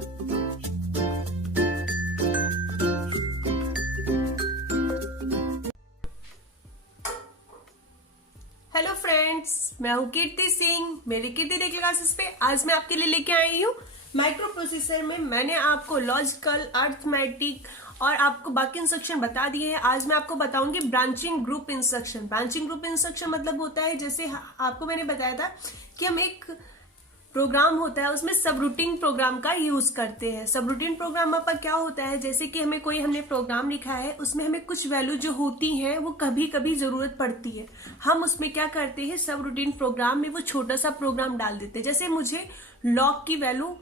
Hello friends, मैं हूँ कीर्ति सिंह। मेरे कीर्ति डे क्लासेस पे आज मैं आपके लिए लेके आई हूँ माइक्रो प्रोसेसर में मैंने आपको लॉजिकल, अर्थमेटिक और आपको बाकी इंस्ट्रक्शन बता दिए हैं। आज मैं आपको बताऊंगी branching group instruction. Branching group instruction मतलब होता है, जैसे आपको मैंने बताया था कि हम एक प्रोग्राम होता है उसमें सब रूटीन प्रोग्राम का यूज करते हैं। सब रूटीन प्रोग्राम पर क्या होता है, जैसे कि हमने प्रोग्राम लिखा है, उसमें हमें कुछ वैल्यू जो होती हैं वो कभी कभी जरूरत पड़ती है। हम उसमें क्या करते हैं, सब रूटीन प्रोग्राम में वो छोटा सा प्रोग्राम डाल देते हैं। जैसे मुझे लॉग की वैल्यू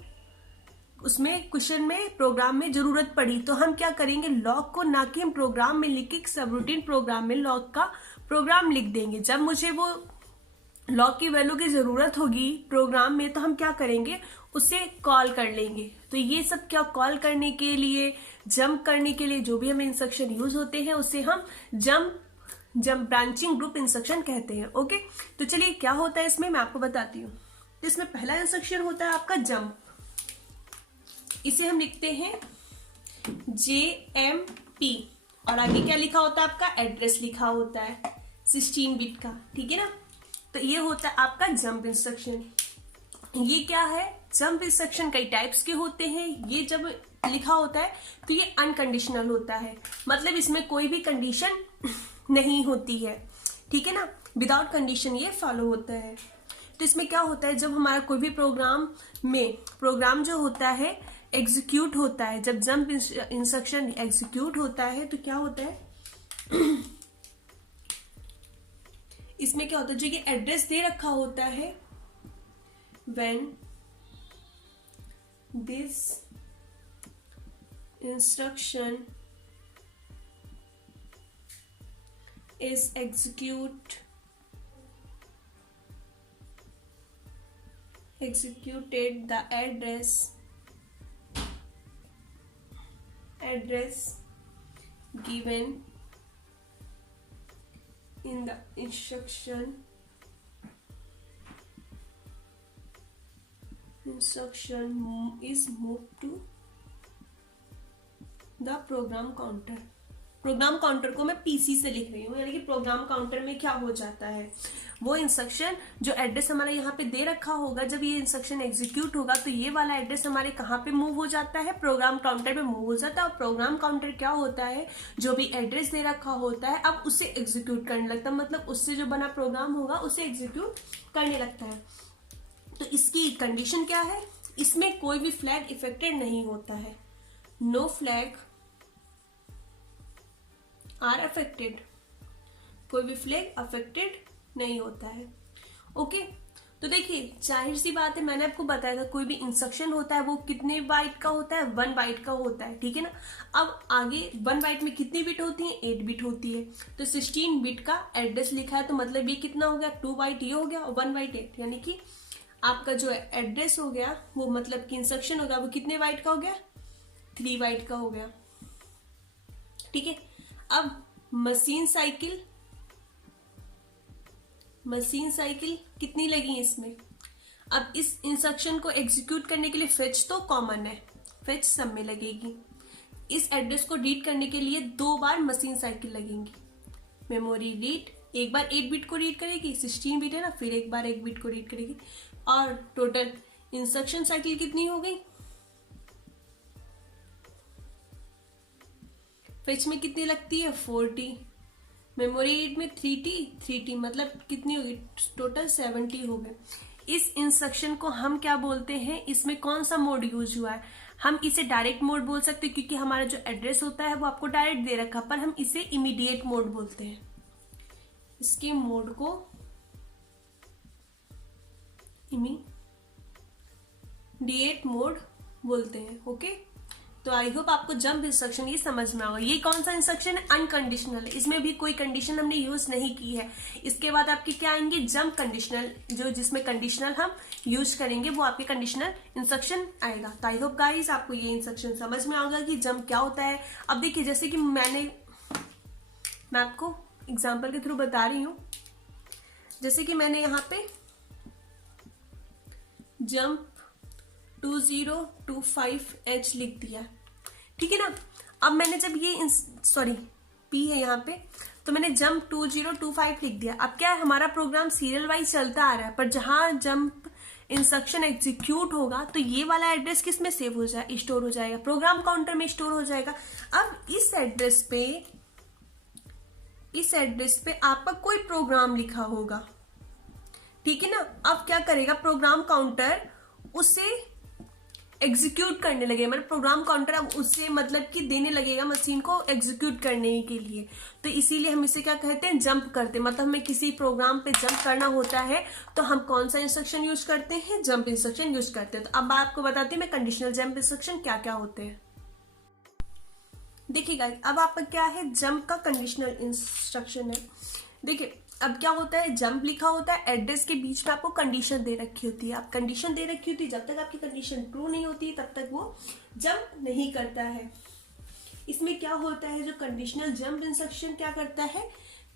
उसमें क्वेश्चन में प्रोग्राम में जरूरत पड़ी, तो हम क्या करेंगे, लॉग को ना कि हम प्रोग्राम में लिख के सब रूटीन प्रोग्राम में लॉग का प्रोग्राम लिख देंगे। जब मुझे वो लॉग की वैल्यू की जरूरत होगी प्रोग्राम में, तो हम क्या करेंगे, उसे कॉल कर लेंगे। तो ये सब क्या, कॉल करने के लिए, जंप करने के लिए जो भी हमें इंस्ट्रक्शन यूज होते हैं उसे हम जंप ब्रांचिंग ग्रुप इंस्ट्रक्शन कहते हैं। ओके, तो चलिए क्या होता है इसमें मैं आपको बताती हूँ। तो इसमें पहला इंस्ट्रक्शन होता है आपका जंप। इसे हम लिखते हैं JMP और आगे क्या लिखा होता है, आपका एड्रेस लिखा होता है 16 बिट का, ठीक है ना। तो ये होता है आपका जंप इंस्ट्रक्शन। ये क्या है, जंप इंस्ट्रक्शन कई टाइप्स के होते हैं। ये जब लिखा होता है तो ये अनकंडीशनल होता है, मतलब इसमें कोई भी कंडीशन नहीं होती है, ठीक है ना। विदाउट कंडीशन ये फॉलो होता है। तो इसमें क्या होता है, जब हमारा कोई भी प्रोग्राम जो होता है एग्जीक्यूट होता है, जब जंप इंस्ट्रक्शन एग्जीक्यूट होता है तो क्या होता है इसमें क्या होता है, जो ये एड्रेस दे रखा होता है, when this instruction is executed, the address given in the instruction is moved to the program counter। Program counter को मैं पीसी से लिख रही हूँ, यानी कि प्रोग्राम काउंटर में क्या हो जाता है, वो इंस्ट्रक्शन जो एड्रेस हमारा यहाँ पे दे रखा होगा, जब ये इंस्ट्रक्शन एग्जीक्यूट होगा तो ये वाला एड्रेस हमारे कहाँ पे मूव हो जाता है, प्रोग्राम काउंटर पे मूव हो जाता है। और प्रोग्राम काउंटर क्या होता है, जो भी एड्रेस दे रखा होता है अब उसे एग्जीक्यूट करने लगता है, मतलब उससे जो बना प्रोग्राम होगा उसे एग्जीक्यूट करने लगता है। तो इसकी कंडीशन क्या है, इसमें कोई भी फ्लैग इफेक्टेड नहीं होता है, नो फ्लैग आर अफेक्टेड, कोई भी फ्लैग अफेक्टेड नहीं होता है। ओके, तो देखिए जाहिर सी बात है, मैंने आपको बताया था कोई भी इंस्ट्रक्शन होता है वो कितने बाइट का होता है, 1 बाइट का होता है, ठीक है ना। अब आगे 1 बाइट में कितनी बिट होती है, 8 बिट होती है। तो 16 बिट का एड्रेस लिखा है, तो मतलब ये कितना हो गया, 2 बाइट ये हो गया, 1 बाइट 8, यानी कि आपका जो एड्रेस हो गया वो मतलब कि इंस्ट्रक्शन होगा वो कितने बाइट का हो गया, 3 बाइट का हो गया, ठीक है। अब मशीन साइकिल कितनी लगी इसमें। अब इस इंस्ट्रक्शन को एग्जीक्यूट करने के लिए फेच तो कॉमन है, फेच सब में लगेगी। इस एड्रेस को रीड करने के लिए 2 बार मशीन साइकिल लगेंगी। मेमोरी रीड एक बार 8 बिट को रीड करेगी, 16 बिट है ना, फिर एक बार 1 बिट को रीड करेगी, और टोटल इंस्ट्रक्शन साइकिल कितनी हो गई, फेच में कितनी लगती है 40, मेमोरी रीड में 3T मतलब कितनी होगी, टोटल 70 हो गए। इस इंस्ट्रक्शन को हम क्या बोलते हैं, इसमें कौन सा मोड यूज हुआ है, हम इसे डायरेक्ट मोड बोल सकते हैं क्योंकि हमारा जो एड्रेस होता है वो आपको डायरेक्ट दे रखा, पर हम इसे इमीडिएट मोड बोलते हैं। इसके मोड को इमीडिएट मोड बोलते हैं। ओके, तो आई होप आपको जंप इंस्ट्रक्शन ये समझ में आएगा। ये कौन सा इंस्ट्रक्शन है, अनकंडीशनल है, इसमें भी कोई कंडीशन हमने यूज नहीं की है। इसके बाद आपके क्या आएंगे, जंप कंडीशनल, जो जिसमें कंडीशनल हम यूज करेंगे वो आपके कंडीशनल इंस्ट्रक्शन आएगा। तो आई होप गाइस आपको ये इंस्ट्रक्शन समझ में आएगा कि जंप क्या होता है। अब देखिए जैसे कि मैं आपको एग्जाम्पल के थ्रू बता रही हूँ, जैसे कि मैंने यहाँ पे जंप 2025H लिख दिया, ठीक है ना। अब मैंने जब ये सॉरी P है यहाँ पे, तो मैंने जंप 2025 लिख दिया। अब क्या है, हमारा प्रोग्राम सीरियल वाइज चलता आ रहा है, पर जहां जंप इंस्ट्रक्शन एग्जीक्यूट होगा तो ये वाला एड्रेस किस में सेव हो जाए, स्टोर हो जाएगा, प्रोग्राम काउंटर में स्टोर हो जाएगा। अब इस एड्रेस पे आपका कोई प्रोग्राम लिखा होगा, ठीक है ना। अब क्या करेगा प्रोग्राम काउंटर, उसे एग्जीक्यूट करने लगेगा, मतलब प्रोग्राम काउंटर अब उससे मतलब कि देने लगेगा मशीन को एग्जीक्यूट करने के लिए। तो इसीलिए हम इसे क्या कहते हैं, जंप करते हैं। मतलब हमें किसी प्रोग्राम पे जंप करना होता है तो हम कौन सा इंस्ट्रक्शन यूज करते हैं, जंप इंस्ट्रक्शन यूज करते हैं। तो अब आपको बताती हूँ मैं कंडीशनल जंप इंस्ट्रक्शन क्या क्या होते हैं। देखिए गाइस, अब आपका क्या है, जंप का कंडीशनल इंस्ट्रक्शन है। देखिए अब क्या होता है, जंप लिखा होता है, एड्रेस के बीच में आपको कंडीशन दे रखी होती है। आप कंडीशन दे रखी होती है, जब तक आपकी कंडीशन ट्रू नहीं होती तब तक वो जंप नहीं करता है। इसमें क्या होता है, जो कंडीशनल जंप इंस्ट्रक्शन क्या करता है,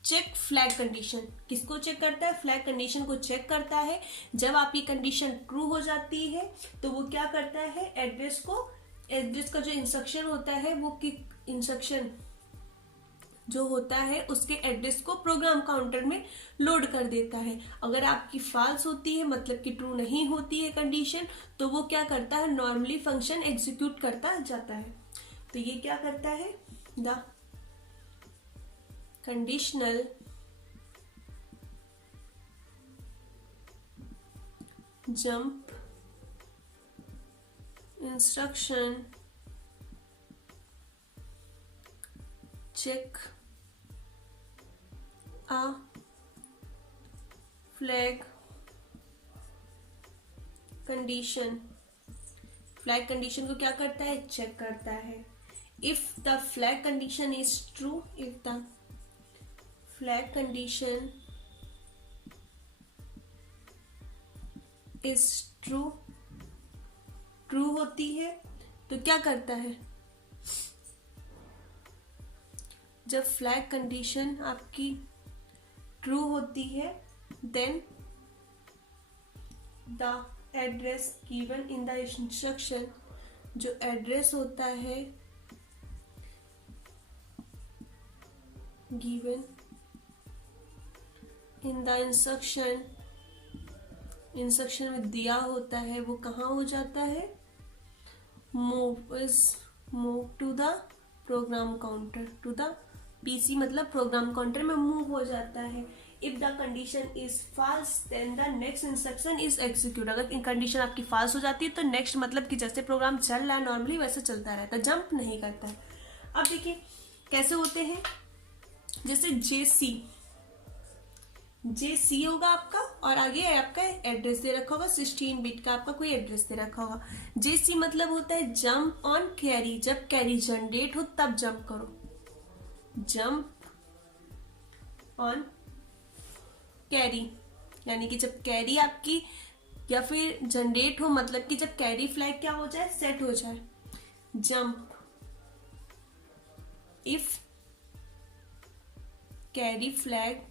चेक फ्लैग कंडीशन। किसको चेक करता है, फ्लैग कंडीशन को चेक करता है। जब आपकी कंडीशन ट्रू हो जाती है तो वो क्या करता है, एड्रेस का जो इंस्ट्रक्शन होता है, वो इंस्ट्रक्शन जो होता है उसके एड्रेस को प्रोग्राम काउंटर में लोड कर देता है। अगर आपकी फॉल्स होती है, मतलब कि ट्रू नहीं होती है कंडीशन, तो वो क्या करता है, नॉर्मली फंक्शन एग्जीक्यूट करता जाता है। तो ये क्या करता है, the conditional jump instruction check a flag condition। Flag condition को क्या करता है, चेक करता है। If the flag condition is true, if the flag condition is true होती है तो क्या करता है, जब फ्लैग कंडीशन आपकी ट्रू होती है, then the address given in the instruction, जो एड्रेस होता है गिवन इन द इंस्ट्रक्शन में दिया होता है, वो कहाँ हो जाता है, move to the program counter, to the PC, मतलब प्रोग्राम काउंटर में मूव हो जाता है। If the condition is false then the next instruction is execute. अगर कंडीशन आपकी फॉल्स हो जाती है तो नेक्स्ट मतलब कि जैसे प्रोग्राम चल रहा है नॉर्मली वैसे चलता रहता है, जंप नहीं करता है। अब देखिए कैसे होते हैं, जैसे जेसी होगा आपका और आगे आपका एड्रेस दे रखा होगा, 16 बिट का आपका कोई एड्रेस दे रखा होगा। जेसी मतलब होता है जंप ऑन कैरी, जब कैरी जनरेट हो तब जंप करो, जंप ऑन कैरी, यानी कि जब कैरी आपकी या फिर जनरेट हो, मतलब कि जब कैरी फ्लैग क्या हो जाए, सेट हो जाए। Jump if carry flag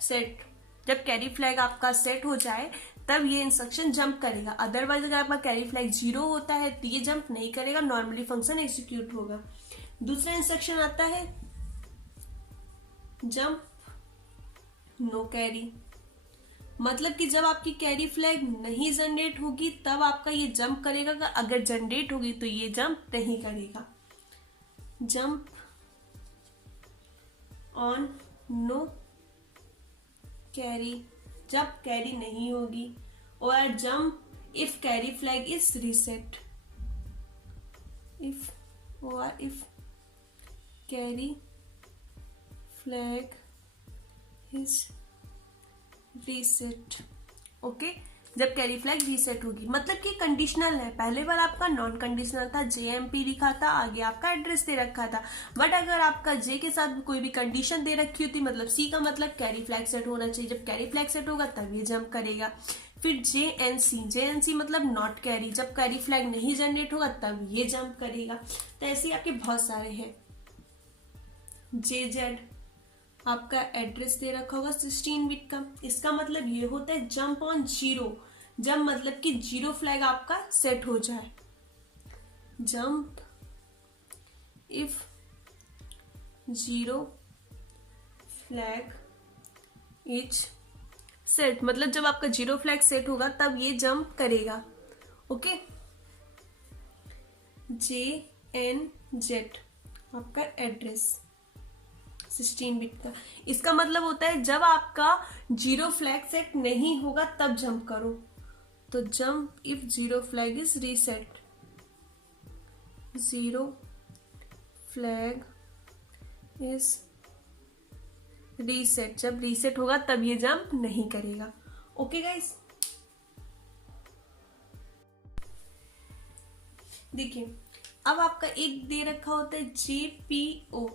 set, जब कैरी फ्लैग आपका सेट हो जाए तब ये इंस्ट्रक्शन जंप करेगा। अदरवाइज अगर आपका कैरी फ्लैग 0 होता है तो ये जंप नहीं करेगा, नॉर्मली फंक्शन एग्जीक्यूट होगा। दूसरा इंस्ट्रक्शन आता है जंप नो कैरी, मतलब कि जब आपकी कैरी फ्लैग नहीं जनरेट होगी तब आपका ये जंप करेगा, अगर जनरेट होगी तो ये जंप नहीं करेगा। जंप ऑन नो कैरी, जब कैरी नहीं होगी, और jump if carry flag is reset, if carry flag is reset. Okay, जब कैरी फ्लैग रीसेट होगी, मतलब कि कंडीशनल है। पहले बार आपका नॉन कंडीशनल था, जेएमपी लिखा था, आगे आपका एड्रेस दे रखा था। बट अगर आपका जे के साथ कोई भी कंडीशन दे रखी होती, मतलब सी का मतलब कैरी फ्लैग सेट होना चाहिए, जब कैरी फ्लैग सेट होगा तब ये जंप करेगा। फिर जेएनसी मतलब नॉट कैरी, जब कैरी फ्लैग नहीं जनरेट होगा तब ये जंप करेगा। तो ऐसे आपके बहुत सारे हैं। जेजेड आपका एड्रेस दे रखा होगा 16 बिट का, इसका मतलब ये होता है जंप ऑन 0, जब मतलब कि जीरो फ्लैग आपका सेट हो जाए। Jump if zero flag is set, मतलब जब आपका जीरो फ्लैग सेट होगा तब ये जंप करेगा। ओके। JNZ आपका एड्रेस 16 बिट का, इसका मतलब होता है जब आपका जीरो फ्लैग सेट नहीं होगा तब जंप करो। तो jump if zero flag is reset, zero flag is reset, जब रीसेट होगा तब ये जंप नहीं करेगा। ओके गाइस, देखिए अब आपका एक दे रखा होता है JPO।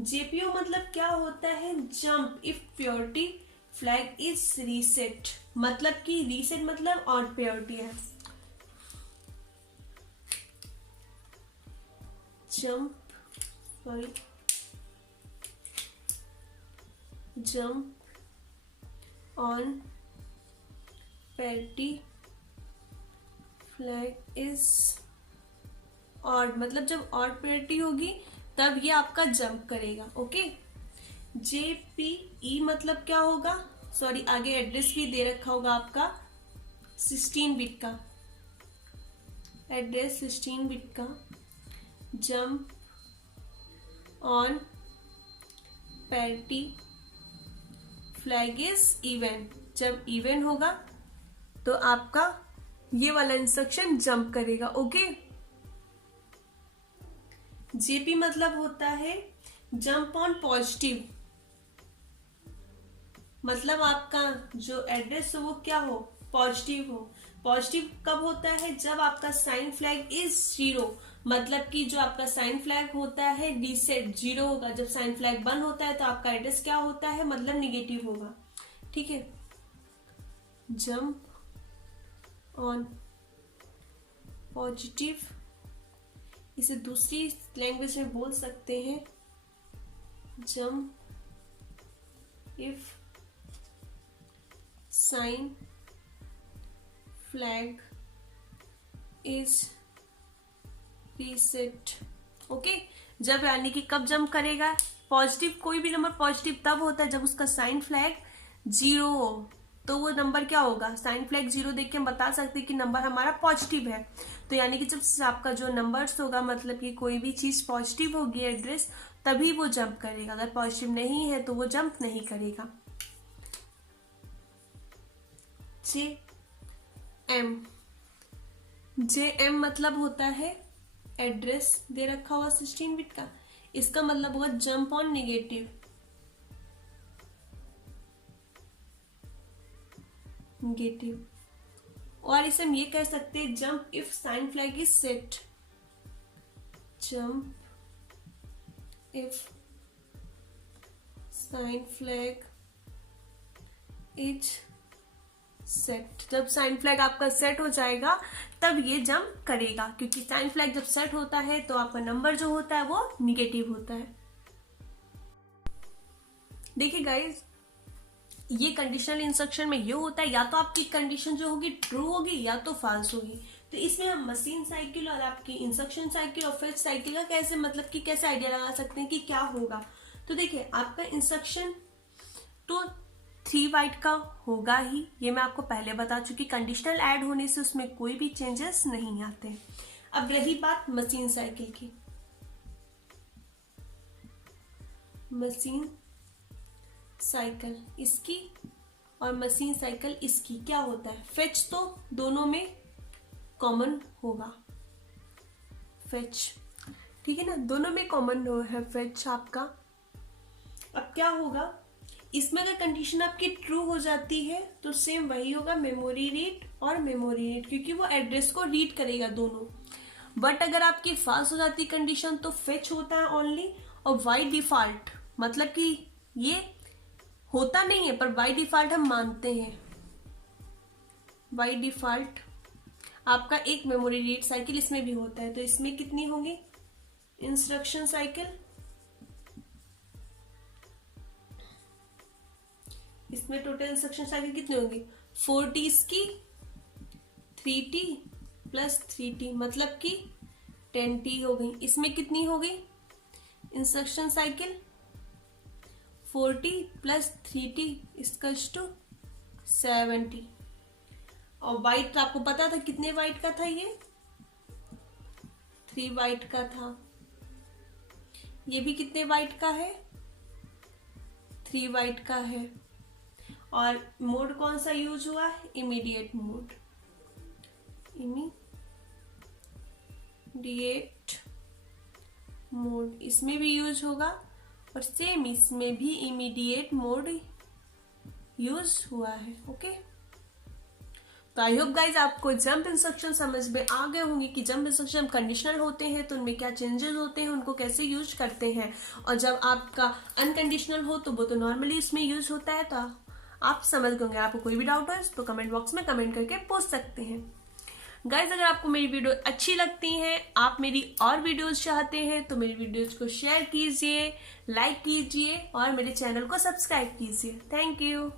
JPO मतलब क्या होता है, jump if purity flag is reset, मतलब कि रीसेट मतलब ऑड प्योरिटी है। Jump on parity flag is odd, मतलब जब ऑड पैरिटी होगी तब ये आपका जंप करेगा। ओके। JPE मतलब क्या होगा, सॉरी आगे एड्रेस भी दे रखा होगा आपका 16 बिट का, एड्रेस 16 बिट का। Jump on parity flag is even, जब इवन होगा तो आपका ये वाला इंस्ट्रक्शन जंप करेगा। ओके। JP मतलब होता है जंप ऑन पॉजिटिव, मतलब आपका जो एड्रेस हो वो क्या हो, पॉजिटिव हो। पॉजिटिव कब होता है, जब आपका साइन फ्लैग इज जीरो, मतलब कि जो आपका साइन फ्लैग होता है रीसेट जीरो होगा। जब साइन फ्लैग बंद होता है तो आपका एड्रेस क्या होता है, मतलब निगेटिव होगा। ठीक है। जंप ऑन पॉजिटिव, इसे दूसरी लैंग्वेज में बोल सकते हैं jump if sign flag is reset. Okay. जब यानी कि कब जंप करेगा, पॉजिटिव, कोई भी नंबर पॉजिटिव तब होता है जब उसका साइन फ्लैग जीरो हो। तो वो नंबर क्या होगा, साइन फ्लैग जीरो देख के हम बता सकते हैं कि नंबर हमारा पॉजिटिव है। तो यानी कि जब आपका जो नंबर्स होगा, मतलब कि कोई भी चीज पॉजिटिव होगी एड्रेस, तभी वो जंप करेगा। अगर पॉजिटिव नहीं है तो वो जंप नहीं करेगा। JM मतलब होता है एड्रेस दे रखा हुआ 16 बिट का, इसका मतलब होगा जंप ऑन नेगेटिव, और इसे हम ये कह सकते हैं jump if sign flag is set, jump if sign flag is set, जब साइन फ्लैग आपका सेट हो जाएगा तब ये जंप करेगा, क्योंकि साइन फ्लैग जब सेट होता है तो आपका नंबर जो होता है वो निगेटिव होता है। देखिए गाइस, ये कंडीशनल इंस्ट्रक्शन में ये होता है, या तो आपकी कंडीशन जो होगी ट्रू होगी या तो फॉल्स होगी। तो इसमें हम मशीन साइकिल और आपकी इंस्ट्रक्शन साइकिल और फेच साइकिल का कैसे, मतलब कि कैसे आइडिया लगा सकते हैं कि क्या होगा। तो देखिए, आपका इंस्ट्रक्शन तो 3 बाइट का होगा ही, ये मैं आपको पहले बता चुकी। कंडीशनल ऐड होने से उसमें कोई भी चेंजेस नहीं आते। अब रही बात मशीन साइकिल की, मशीन साइकिल इसकी और मशीन साइकिल इसकी क्या होता है, फेच तो दोनों में कॉमन होगा, फेच, ठीक है ना, दोनों में कॉमन है फेच आपका। अब क्या होगा, इसमें अगर कंडीशन आपकी ट्रू हो जाती है तो सेम वही होगा मेमोरी रीड और मेमोरी रीड, क्योंकि वो एड्रेस को रीड करेगा दोनों। बट अगर आपकी फॉल्स हो जाती कंडीशन तो फेच होता है ओनली, और बाय डिफॉल्ट, मतलब कि ये होता नहीं है पर बाय डिफॉल्ट हम मानते हैं, बाय डिफॉल्ट आपका एक मेमोरी रीड साइकिल इसमें भी होता है। तो इसमें कितनी होंगी इंस्ट्रक्शन साइकिल, इसमें टोटल इंस्ट्रक्शन साइकिल कितनी होंगी 40 की 3t प्लस 3t मतलब कि 10t हो गई। इसमें कितनी हो गई instruction cycle 4t plus 3t equals to 7t। और बाइट आपको पता था कितने बाइट का था, ये 3 बाइट का था। ये भी कितने बाइट का है 3 बाइट का है। और मोड कौन सा यूज हुआ है इमीडिएट मोड, इमीडिएट मोड इसमें भी यूज होगा और सेम इसमें भी इमीडिएट मोड यूज हुआ है। ओके, तो आई होप गाइज आपको जंप इंस्ट्रक्शन समझ में आ गए होंगे कि जंप इंस्ट्रक्शन कंडीशनल होते हैं तो उनमें क्या चेंजेस होते हैं, उनको कैसे यूज करते हैं। और जब आपका अनकंडीशनल हो तो वो तो नॉर्मली इसमें यूज होता है। तो आप समझ गए। आपको कोई भी डाउट हो तो कमेंट बॉक्स में कमेंट करके पूछ सकते हैं। गाइज अगर आपको मेरी वीडियो अच्छी लगती है, आप मेरी और वीडियोस चाहते हैं तो मेरी वीडियोस को शेयर कीजिए, लाइक कीजिए और मेरे चैनल को सब्सक्राइब कीजिए। Thank you.